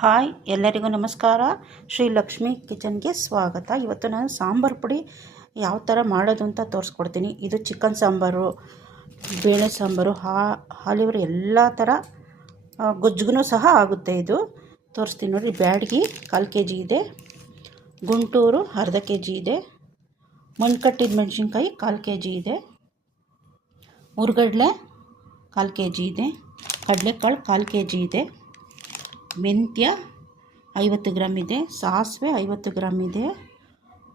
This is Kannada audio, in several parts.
ಹಾಯ್, ಎಲ್ಲರಿಗೂ ನಮಸ್ಕಾರ. ಶ್ರೀ ಲಕ್ಷ್ಮಿ ಕಿಚನ್ಗೆ ಸ್ವಾಗತ. ಇವತ್ತು ನಾನು ಸಾಂಬಾರು ಪುಡಿ ಯಾವ ಥರ ಮಾಡೋದು ಅಂತ ತೋರಿಸ್ಕೊಡ್ತೀನಿ. ಇದು ಚಿಕನ್ ಸಾಂಬಾರು, ಬೇಳೆ ಸಾಂಬಾರು, ಹಾ ಹಾಲಿವರು ಎಲ್ಲ ಥರ ಗೊಜ್ಜುಗೂ ಸಹ ಆಗುತ್ತೆ ಇದು. ತೋರಿಸ್ತೀನಿ ನೋಡಿ, ಬ್ಯಾಡ್ಗಿ ಕಾಲು ಕೆ ಜಿ ಇದೆ, ಗುಂಟೂರು ಅರ್ಧ ಕೆ ಜಿ ಇದೆ ಮಣ್ಕಟ್ಟಿದ ಮೆಣಸಿನ್ಕಾಯಿ ಕಾಲು ಕೆ ಜಿ ಇದೆ, ಹುರ್ಗಡ್ಲೆ ಕಾಲು ಕೆ ಜಿ ಇದೆ, ಕಡಲೆಕಾಳು ಕಾಲು ಕೆ ಜಿ ಇದೆ. ಮೆಂತ್ಯ ಐವತ್ತು ಗ್ರಾಮ್ ಇದೆ, ಸಾಸಿವೆ ಐವತ್ತು ಗ್ರಾಮ್ ಇದೆ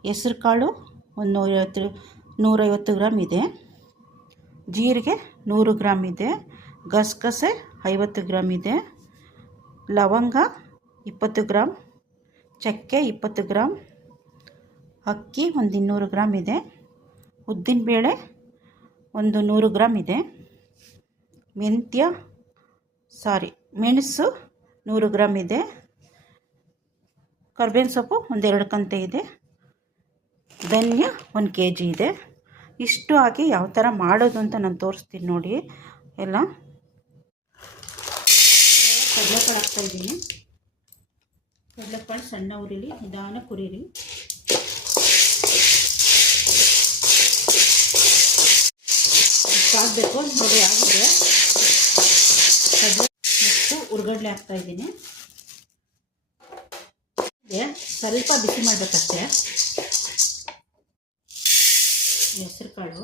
ಹೆಸ್ರು ಕಾಳು ಒಂದು ನೂರೈವತ್ತು ನೂರೈವತ್ತು ಗ್ರಾಮ್ ಇದೆ. ಜೀರಿಗೆ ನೂರು ಗ್ರಾಮ್ ಇದೆ, ಗಸಗಸೆ ಐವತ್ತು ಗ್ರಾಮ್ ಇದೆ, ಲವಂಗ ಇಪ್ಪತ್ತು ಗ್ರಾಮ್ ಚಕ್ಕೆ ಇಪ್ಪತ್ತು ಗ್ರಾಮ್ ಅಕ್ಕಿ ಒಂದು ಇನ್ನೂರು ಗ್ರಾಮ್ ಇದೆ, ಉದ್ದಿನಬೇಳೆ ಒಂದು ನೂರು ಗ್ರಾಮ್ ಇದೆ, ಮೆಂತ್ಯ ಸಾರಿ ಮೆಣಸು ನೂರು ಗ್ರಾಮ್ ಇದೆ. ಕರ್ಬೇವಿನ ಸೊಪ್ಪು ಒಂದೆರಡು ಕಂತೆ ಇದೆ. ಧನ್ಯ ಒಂದು ಕೆ ಜಿ ಇದೆ. ಇಷ್ಟು ಹಾಕಿ ಯಾವ ಥರ ಮಾಡೋದು ಅಂತ ನಾನು ತೋರಿಸ್ತೀನಿ ನೋಡಿ. ಎಲ್ಲ. ಕಡಲೆಕಾಳು ಹಾಕ್ತಾಯಿದ್ದೀನಿ ಕಡಲೆಕಾಳು ಸಣ್ಣ ಉರಿಲಿ, ನಿಧಾನ ಕುರೀರಿ ಆಗಬೇಕು. ನೋಡಿ, ಆಗಿದೆ. ನೆಕ್ಸ್ಟು ಹಾಕ್ತಾ ಇದ್ದೀನಿ. ಸ್ವಲ್ಪ ಬಿಸಿ ಮಾಡಬೇಕಷ್ಟೆ. ಹೆಸರು ಕಾಳು.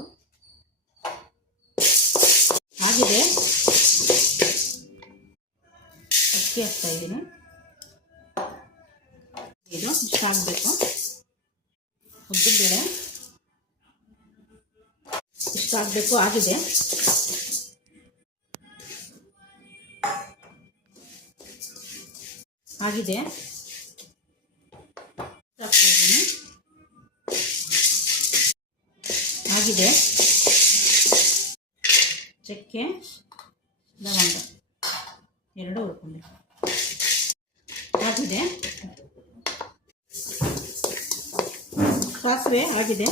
ಆಗಿದೆ. ಅಕ್ಕಿ ಹಾಕ್ತಾಯಿದ್ದೀನಿ ಇದು ಇಷ್ಟ ಆಗಬೇಕು. ಉದ್ದಿನಬೇಳೆ. ಇಷ್ಟ ಆಗಬೇಕು, ಆಗಿದೆ. ಆಗಿದೆ. ಆಗಿದೆ. ಚಕ್ಕೆ ಲವಂಗ. ಎರಡು ಹುರ್ಕೊಂಡು ಆಗಿದೆ. ಸಾಸಿವೆ ಆಗಿದೆ.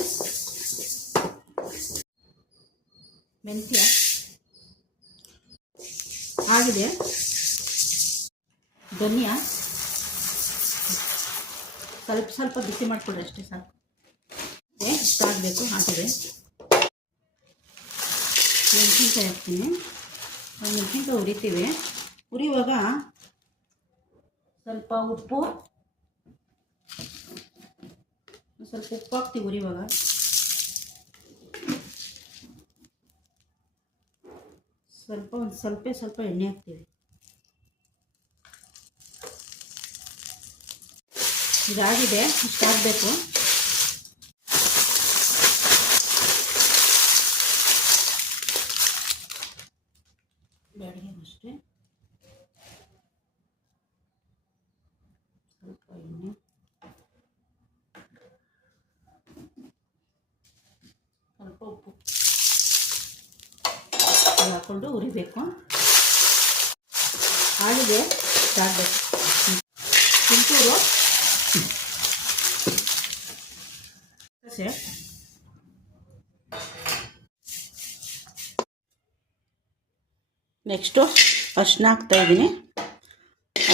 ಮೆಂತ್ಯ ಆಗಿದೆ. ಧನಿಯಾ. ಸ್ವಲ್ಪ ಸ್ವಲ್ಪ ಬಿಸಿ ಮಾಡಿಕೊಡ್ರಿ ಅಷ್ಟೇ ಸಾಕು. ಇಷ್ಟ ಆಗಬೇಕು ಹಾಕಿದೆ. ಮೆಣಸಿನ್ಕಾಯಿ ಹಾಕ್ತೀನಿ. ಮೆಣಸಿನ್ಕಾಯಿ ಉರಿತೀವಿ ಉರಿಯುವಾಗ ಸ್ವಲ್ಪ ಉಪ್ಪು. ಸ್ವಲ್ಪ ಉಪ್ಪು ಹಾಕ್ತೀವಿ ಉರಿಯುವಾಗ ಸ್ವಲ್ಪ ಒಂದು ಸ್ವಲ್ಪ ಸ್ವಲ್ಪ ಎಣ್ಣೆ ಹಾಕ್ತೀವಿ. ಇದಾಗಿದೆ ಇಷ್ಟಾಗಬೇಕು ಅಷ್ಟೇ. ಸ್ವಲ್ಪ ಎಣ್ಣೆ. ಸ್ವಲ್ಪ ಉಪ್ಪು. ಹಾಕ್ಕೊಂಡು ಉರಿಬೇಕು ಆಗಿದೆ ಸಾಕಬೇಕು ತುಂತೂರು ಸೆ ನೆಕ್ಸ್ಟು ಅರ್ಶಿನ ಹಾಕ್ತಾಯಿದ್ದೀನಿ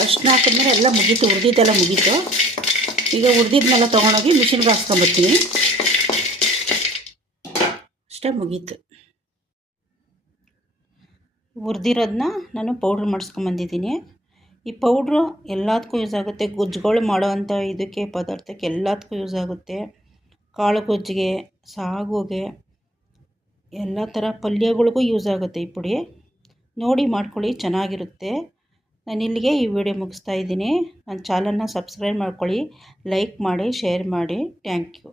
ಅರ್ಶಿನ ಹಾಕಿದ್ಮೇಲೆ ಎಲ್ಲ ಮುಗೀತು, ಉರಿದಿದ್ದೆಲ್ಲ ಮುಗೀತು. ಈಗ ಹುರಿದಿದ್ನೆಲ್ಲ ತೊಗೊಂಡೋಗಿ ಮಿಷಿನ್ಗೆ ಹಾಕ್ಸ್ಕೊಂಬರ್ತೀನಿ ಅಷ್ಟೇ ಮುಗೀತು. ಉರ್ದಿರೋದನ್ನ ನಾನು ಪೌಡ್ರ್ ಮಾಡಿಸ್ಕೊಂಬಂದಿದ್ದೀನಿ ಈ ಪೌಡ್ರು ಎಲ್ಲದಕ್ಕೂ ಯೂಸ್ ಆಗುತ್ತೆ. ಗುಜ್ಜುಗಳು ಮಾಡೋ ಅಂಥ ಇದಕ್ಕೆ, ಪದಾರ್ಥಕ್ಕೆ ಎಲ್ಲದಕ್ಕೂ ಯೂಸ್ ಆಗುತ್ತೆ. ಕಾಳು ಗೊಜ್ಜಿಗೆ ಸಾಗುಗೆ ಎಲ್ಲ ಥರ ಪಲ್ಯಗಳಿಗೂ ಯೂಸ್ ಆಗುತ್ತೆ ಈ ಪುಡಿ. ನೋಡಿ ಮಾಡ್ಕೊಳ್ಳಿ, ಚೆನ್ನಾಗಿರುತ್ತೆ. ನಾನು ಇಲ್ಲಿಗೆ ಈ ವಿಡಿಯೋ ಮುಗಿಸ್ತಾ ಇದ್ದೀನಿ. ನನ್ನ ಚಾನಲ್ನ ಸಬ್ಸ್ಕ್ರೈಬ್ ಮಾಡ್ಕೊಳ್ಳಿ ಲೈಕ್ ಮಾಡಿ ಶೇರ್ ಮಾಡಿ. Thank you